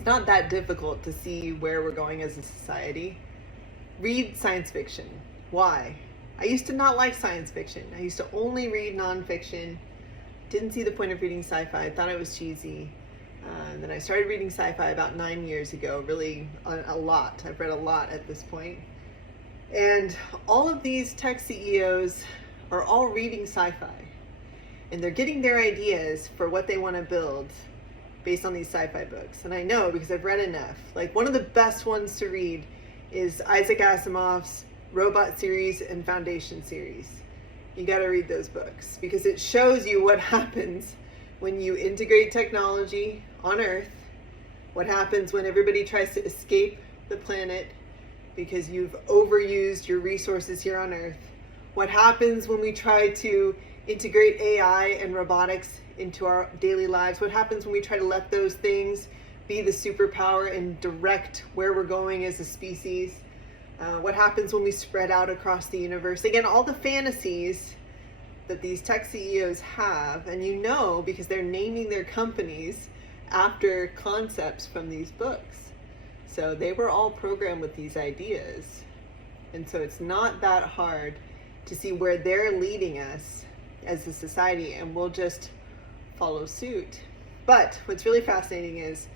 It's not that difficult to see where we're going as a society. Read science fiction. Why? I used to not like science fiction. I used to only read nonfiction. Didn't see the point of reading sci-fi. Thought it was cheesy. And then I started reading sci-fi about 9 years ago. Really a lot. I've read a lot at this point. And all of these tech CEOs are all reading sci-fi. And they're getting their ideas for what they want to build based on these sci-fi books. And I know because I've read enough. Like, one of the best ones to read is Isaac Asimov's Robot series and Foundation series. You got to read those books because it shows you what happens when you integrate technology on Earth, what happens when everybody tries to escape the planet because you've overused your resources here on Earth, what happens when we try to integrate AI and robotics into our daily lives, what happens when we try to let those things be the superpower and direct where we're going as a species, what happens when we spread out across the universe. Again, all the fantasies that these tech CEOs have, and you know because they're naming their companies after concepts from these books. So they were all programmed with these ideas. And so it's not that hard to see where they're leading us as a society, and we'll just follow suit. But what's really fascinating is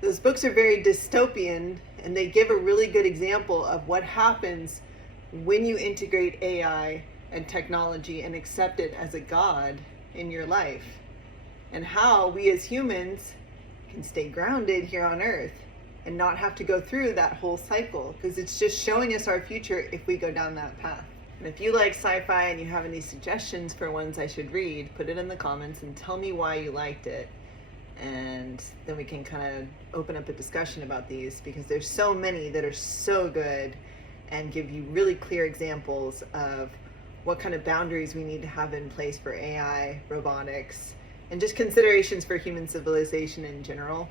those books are very dystopian, and they give a really good example of what happens when you integrate AI and technology and accept it as a god in your life, and how we as humans can stay grounded here on Earth and not have to go through that whole cycle, because it's just showing us our future if we go down that path. And if you like sci-fi and you have any suggestions for ones I should read, put it in the comments and tell me why you liked it. And then we can kind of open up a discussion about these, because there's so many that are so good and give you really clear examples of what kind of boundaries we need to have in place for AI, robotics, and just considerations for human civilization in general.